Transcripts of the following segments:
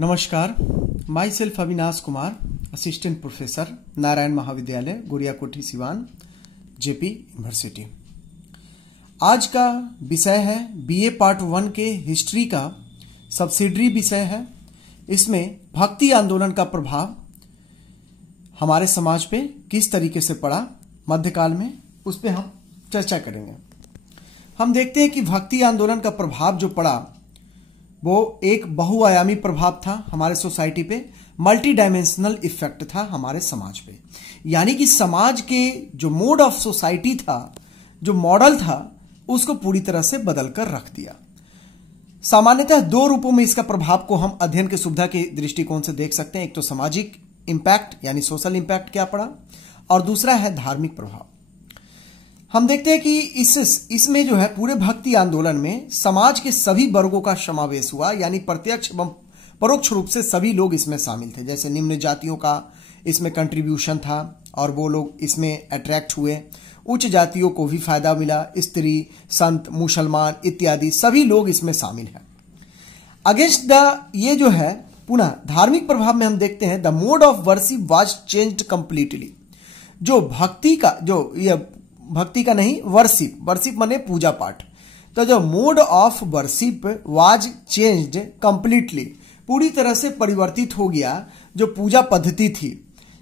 नमस्कार, my self Avinash Kumar, assistant professor, Narayan महाविद्यालय, Goriyakothi, Siwan, JP university. आज का विषय है बीए पार्ट 1 के हिस्ट्री का सब्सिडरी विषय है। इसमें भक्ति आंदोलन का प्रभाव हमारे समाज पे किस तरीके से पड़ा मध्यकाल में, उस पर हम चर्चा करेंगे। हम देखते हैं कि भक्ति आंदोलन का प्रभाव जो पड़ा वो एक बहुआयामी प्रभाव था हमारे सोसाइटी पे, मल्टी डायमेंशनल इफेक्ट था हमारे समाज पे। यानी कि समाज के जो मोड ऑफ सोसाइटी था, जो मॉडल था, उसको पूरी तरह से बदल कर रख दिया। सामान्यतः दो रूपों में इसका प्रभाव को हम अध्ययन की सुविधा के दृष्टिकोण से देख सकते हैं। एक तो सामाजिक इंपैक्ट यानी सोशल इंपैक्ट क्या पड़ा, और दूसरा है धार्मिक प्रभाव। हम देखते हैं कि इसमें जो है पूरे भक्ति आंदोलन में समाज के सभी वर्गों का समावेश हुआ, यानी प्रत्यक्ष एवं परोक्ष रूप से सभी लोग इसमें शामिल थे। जैसे निम्न जातियों का इसमें कंट्रीब्यूशन था और वो लोग इसमें अट्रैक्ट हुए। उच्च जातियों को भी फायदा मिला, स्त्री, संत, मुसलमान इत्यादि सभी लोग इसमें शामिल हैं। अगेंस्ट द ये जो है पुनः धार्मिक प्रभाव में हम देखते हैं the mode of worship was changed completely. जो भक्ति का नहीं, वर्शिप माने पूजा पाठ। तो जो mode of worship was changed completely, पूरी तरह से परिवर्तित हो गया जो पूजा पद्धति थी।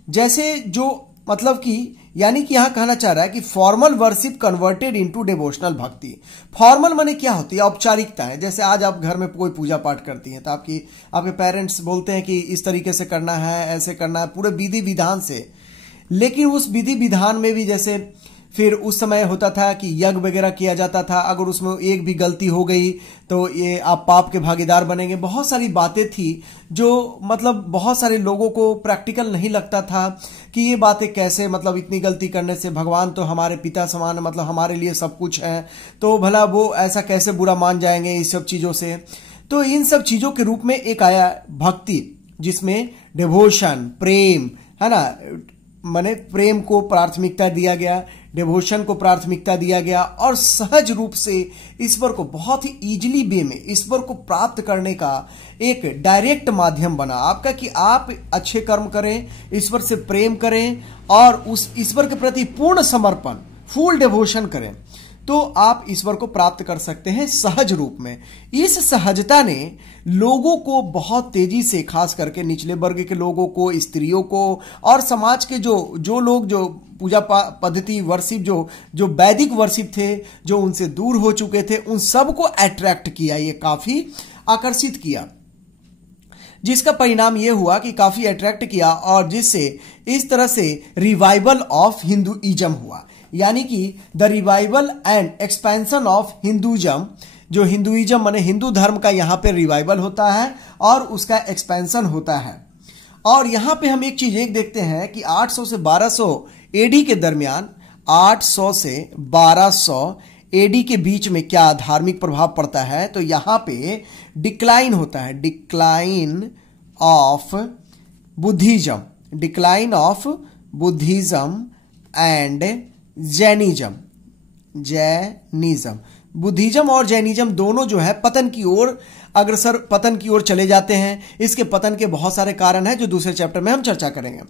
जैसे जो मतलब कि यानी कि यहां कहना चाह रहा है कि formal worship converted into devotional भक्ति। फॉर्मल माने क्या होती है? औपचारिकता है। जैसे आज आप घर में कोई पूजा पाठ करती हैं तो आपके पेरेंट्स बोलते हैं कि इस तरीके से करना है, ऐसे करना है, पूरे विधि विधान से। लेकिन उस विधि विधान में भी जैसे फिर उस समय होता था कि यज्ञ वगैरह किया जाता था, अगर उसमें एक भी गलती हो गई तो ये आप पाप के भागीदार बनेंगे। बहुत सारी बातें थी जो मतलब बहुत सारे लोगों को प्रैक्टिकल नहीं लगता था कि ये बातें कैसे, मतलब इतनी गलती करने से भगवान तो हमारे पिता समान, मतलब हमारे लिए सब कुछ है, तो भला वो ऐसा कैसे बुरा मान जाएंगे इस सब चीज़ों से। तो इन सब चीज़ों के रूप में एक आया भक्ति, जिसमें डिवोशन, प्रेम है ना, माने प्रेम को प्राथमिकता दिया गया, डिवोशन को प्राथमिकता दिया गया, और सहज रूप से ईश्वर को बहुत ही इजीली वे में ईश्वर को प्राप्त करने का एक डायरेक्ट माध्यम बना आपका कि आप अच्छे कर्म करें, ईश्वर से प्रेम करें और उस ईश्वर के प्रति पूर्ण समर्पण, फुल डिवोशन करें, तो आप ईश्वर को प्राप्त कर सकते हैं सहज रूप में। इस सहजता ने लोगों को बहुत तेजी से, खास करके निचले वर्ग के लोगों को, स्त्रियों को और समाज के जो लोग जो पूजा पद्धति वर्शिप जो वैदिक वर्शिप थे, जो उनसे दूर हो चुके थे, उन सबको अट्रैक्ट किया, ये काफी आकर्षित किया, जिसका परिणाम ये हुआ कि काफी अट्रैक्ट किया और जिससे इस तरह से रिवाइवल ऑफ हिंदुइज्म हुआ। यानी कि the revival and expansion of Hinduism, जो हिंदुइज्म माने हिंदू धर्म का यहाँ पे रिवाइवल होता है और उसका एक्सपेंशन होता है। और यहाँ पे हम एक चीज देखते हैं कि 800 से 1200 एडी के दरमियान, 800 से 1200 एडी के बीच में क्या धार्मिक प्रभाव पड़ता है, तो यहाँ पे डिक्लाइन होता है, decline of Buddhism, decline of Buddhism and Jainism. Buddhism और जैनिज्म दोनों जो है पतन की ओर चले जाते हैं। इसके पतन के बहुत सारे कारण हैं जो दूसरे चैप्टर में हम चर्चा करेंगे।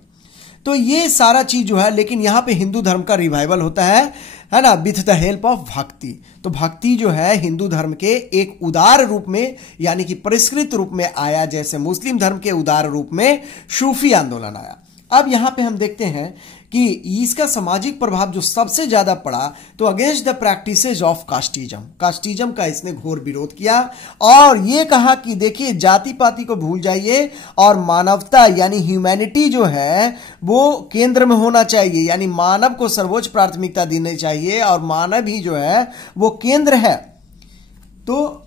तो ये सारा चीज जो है, लेकिन यहां पे हिंदू धर्म का रिवाइवल होता है ना, विथ द हेल्प ऑफ भक्ति। तो भक्ति जो है हिंदू धर्म के एक उदार रूप में, यानी कि परिष्कृत रूप में आया, जैसे मुस्लिम धर्म के उदार रूप में सूफी आंदोलन आया। अब यहां पे हम देखते हैं कि इसका सामाजिक प्रभाव जो सबसे ज्यादा पड़ा, तो against the practices of casteism का इसने घोर विरोध किया और ये कहा कि देखिए जाति पाति को भूल जाइए और मानवता यानी ह्यूमैनिटी जो है वो केंद्र में होना चाहिए, यानी मानव को सर्वोच्च प्राथमिकता देनी चाहिए और मानव ही जो है वो केंद्र है। तो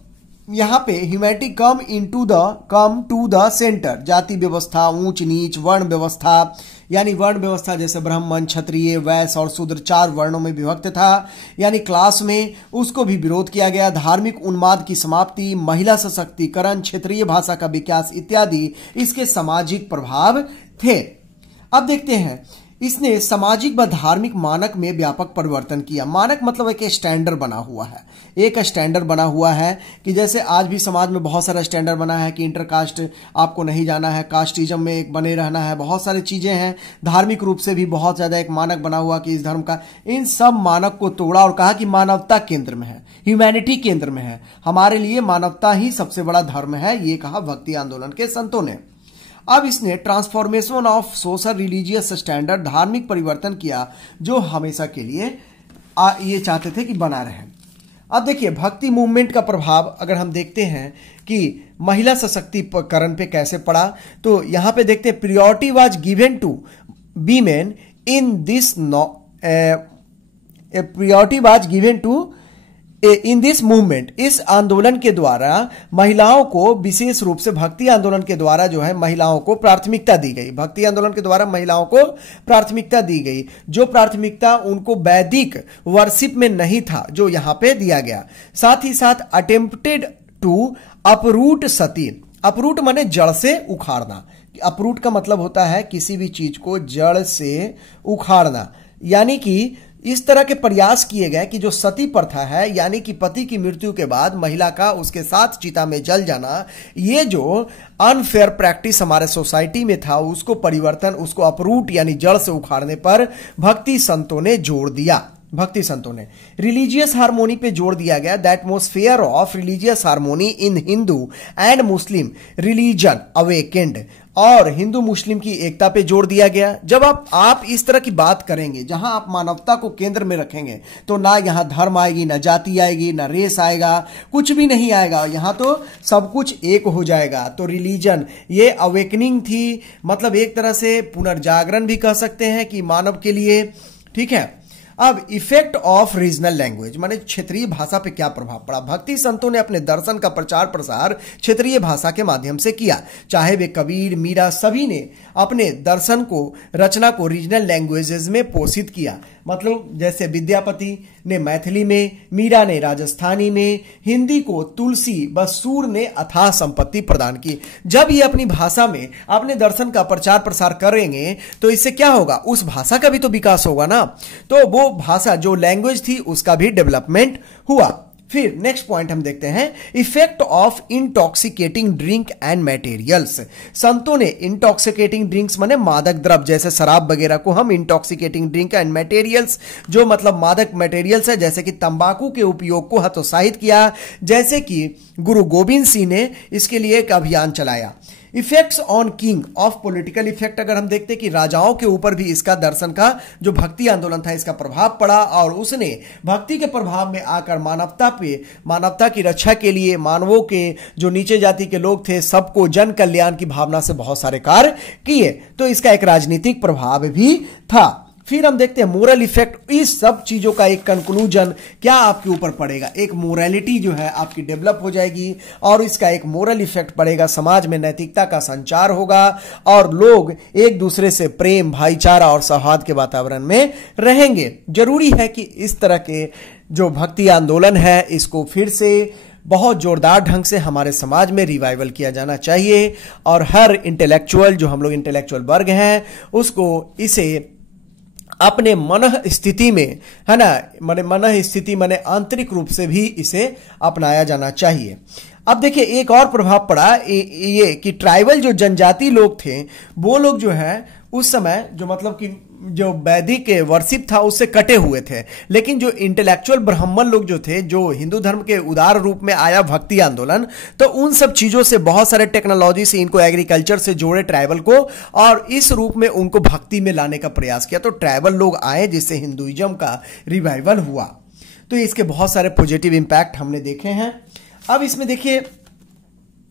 यहां पे humanity come to the centre. जाति व्यवस्था, ऊंच नीच, वर्ण व्यवस्था, यानी वर्ण व्यवस्था जैसे ब्राह्मण, क्षत्रिय, वैश्य और शूद्र 4 वर्णों में विभक्त था, यानी क्लास में, उसको भी विरोध किया गया। धार्मिक उन्माद की समाप्ति, महिला सशक्तिकरण, क्षेत्रीय भाषा का विकास इत्यादि इसके सामाजिक प्रभाव थे। अब देखते हैं इसने सामाजिक व धार्मिक मानक में व्यापक परिवर्तन किया। मानक मतलब एक स्टैंडर्ड बना हुआ है, एक स्टैंडर्ड बना हुआ है कि जैसे आज भी समाज में बहुत सारा स्टैंडर्ड बना है कि इंटरकास्ट आपको नहीं जाना है, कास्टिज्म में एक बने रहना है, बहुत सारी चीजें हैं। धार्मिक रूप से भी बहुत ज्यादा एक मानक बना हुआ कि इस धर्म का, इन सब मानक को तोड़ा और कहा कि मानवता केंद्र में है, ह्यूमैनिटी केंद्र में है, हमारे लिए मानवता ही सबसे बड़ा धर्म है, ये कहा भक्ति आंदोलन के संतों ने। अब इसने transformation of social religious standard, धार्मिक परिवर्तन किया जो हमेशा के लिए ये चाहते थे कि बना रहे। अब देखिए भक्ति मूवमेंट का प्रभाव अगर हम देखते हैं कि महिला सशक्तिकरण पे कैसे पड़ा, तो यहां पे देखते हैं priority was given to women in this priority was given to in this movement. इस आंदोलन के द्वारा महिलाओं को विशेष रूप से भक्ति आंदोलन के द्वारा जो है महिलाओं को प्राथमिकता दी गई। भक्ति आंदोलन के द्वारा महिलाओं को प्राथमिकता दी गई, जो प्राथमिकता उनको वैदिक वर्शिप में नहीं था, जो यहां पे दिया गया। साथ ही साथ attempted to uproot sati. Uproot माने जड़ से उखाड़ना। अपरूट का मतलब होता है किसी भी चीज को जड़ से उखाड़ना, यानी कि इस तरह के प्रयास किए गए कि जो सती प्रथा है, यानी कि पति की मृत्यु के बाद महिला का उसके साथ चिता में जल जाना, ये जो अनफेयर प्रैक्टिस हमारे सोसाइटी में था, उसको परिवर्तन, उसको अपरूट यानी जड़ से उखाड़ने पर भक्ति संतों ने जोर दिया। भक्ति संतों ने रिलीजियस हार्मोनी पे जोर दिया गया। The atmosphere of religious harmony in Hindu and Muslim religion awakened, और हिंदू मुस्लिम की एकता पे जोर दिया गया। जब आप इस तरह की बात करेंगे, जहां आप मानवता को केंद्र में रखेंगे, तो ना यहां धर्म आएगी, ना जाति आएगी, ना रेस आएगा, कुछ भी नहीं आएगा, यहां तो सब कुछ एक हो जाएगा। तो रिलीजन ये अवेकनिंग थी, मतलब एक तरह से पुनर्जागरण भी कह सकते हैं कि मानव के लिए, ठीक है। अब इफेक्ट ऑफ रीजनल लैंग्वेज माने क्षेत्रीय भाषा पे क्या प्रभाव पड़ा। भक्ति संतों ने अपने दर्शन का प्रचार प्रसार क्षेत्रीय भाषा के माध्यम से किया। चाहे वे कबीर, मीरा, सभी ने अपने दर्शन को, रचना को रीजनल लैंग्वेजेस में पोषित किया। मतलब जैसे विद्यापति ने मैथिली में, मीरा ने राजस्थानी में, हिंदी को तुलसी व सूर ने अथाह संपत्ति प्रदान की। जब ये अपनी भाषा में अपने दर्शन का प्रचार प्रसार करेंगे तो इससे क्या होगा, उस भाषा का भी तो विकास होगा ना। तो वो भाषा जो लैंग्वेज थी उसका भी डेवलपमेंट हुआ। फिर नेक्स्ट पॉइंट हम देखते हैं, effect of intoxicating drink and materials. संतों ने इंटॉक्सिकेटिंग ड्रिंक्स माने मादक द्रव्य, जैसे शराब वगैरह को हम इंटॉक्सिकेटिंग ड्रिंक एंड मटेरियल्स, जो मतलब मादक मटेरियल्स है, जैसे कि तंबाकू के उपयोग को हतोत्साहित किया। जैसे कि गुरु गोविंद सिंह ने इसके लिए एक अभियान चलाया। Effects on king of political effect, अगर हम देखते हैं कि राजाओं के ऊपर भी इसका दर्शन का जो भक्ति आंदोलन था इसका प्रभाव पड़ा, और उसने भक्ति के प्रभाव में आकर मानवता की रक्षा के लिए, मानवों के जो नीचे जाति के लोग थे सबको जन कल्याण की भावना से बहुत सारे कार्य किए। तो इसका एक राजनीतिक प्रभाव भी था। फिर हम देखते हैं मोरल इफेक्ट। इस सब चीजों का एक कंक्लूजन क्या आपके ऊपर पड़ेगा, एक मोरालिटी जो है आपकी डेवलप हो जाएगी, और इसका एक मोरल इफेक्ट पड़ेगा, समाज में नैतिकता का संचार होगा, और लोग एक दूसरे से प्रेम, भाईचारा और सौहार्द के वातावरण में रहेंगे। जरूरी है कि इस तरह के जो भक्ति आंदोलन है इसको फिर से बहुत जोरदार ढंग से हमारे समाज में रिवाइवल किया जाना चाहिए, और हर इंटेलेक्चुअल, जो हम लोग इंटेलेक्चुअल वर्ग हैं, उसको इसे अपने मन स्थिति में, है ना, मन स्थिति माने आंतरिक रूप से भी इसे अपनाया जाना चाहिए। अब देखिए एक और प्रभाव पड़ा ये कि ट्राइबल जो जनजाति लोग थे, वो लोग जो है उस समय जो मतलब कि जो वैदिक वर्शिप था उससे कटे हुए थे। लेकिन जो इंटेलेक्चुअल ब्राह्मण लोग जो थे, जो हिंदू धर्म के उदार रूप में आया भक्ति आंदोलन, तो उन सब चीजों से, बहुत सारे टेक्नोलॉजी से, इनको एग्रीकल्चर से जोड़े ट्राइबल को, और इस रूप में उनको भक्ति में लाने का प्रयास किया। तो ट्राइबल लोग आए जिससे हिंदुइज्म का रिवाइवल हुआ। तो इसके बहुत सारे पॉजिटिव इंपैक्ट हमने देखे हैं। अब इसमें देखिए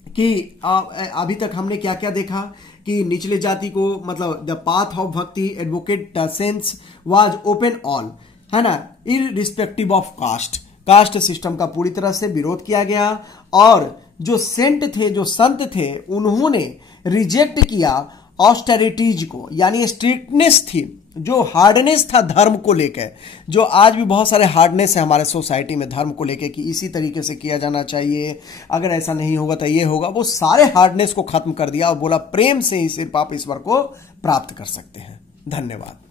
कि अभी तक हमने क्या क्या देखा कि निचले जाति को, मतलब द पाथ ऑफ भक्ति advocate the sense was open all, है ना, इररिस्पेक्टिव ऑफ कास्ट सिस्टम का पूरी तरह से विरोध किया गया। और जो सेंट थे, जो संत थे, उन्होंने रिजेक्ट किया ऑस्टेरिटीज को, यानी स्ट्रिक्टनेस थी, जो हार्डनेस था धर्म को लेकर, जो आज भी बहुत सारे हार्डनेस है हमारे सोसाइटी में धर्म को लेकर कि इसी तरीके से किया जाना चाहिए, अगर ऐसा नहीं होगा तो ये होगा। वो सारे हार्डनेस को खत्म कर दिया और बोला प्रेम से ही सिर्फ आप ईश्वर को प्राप्त कर सकते हैं। धन्यवाद।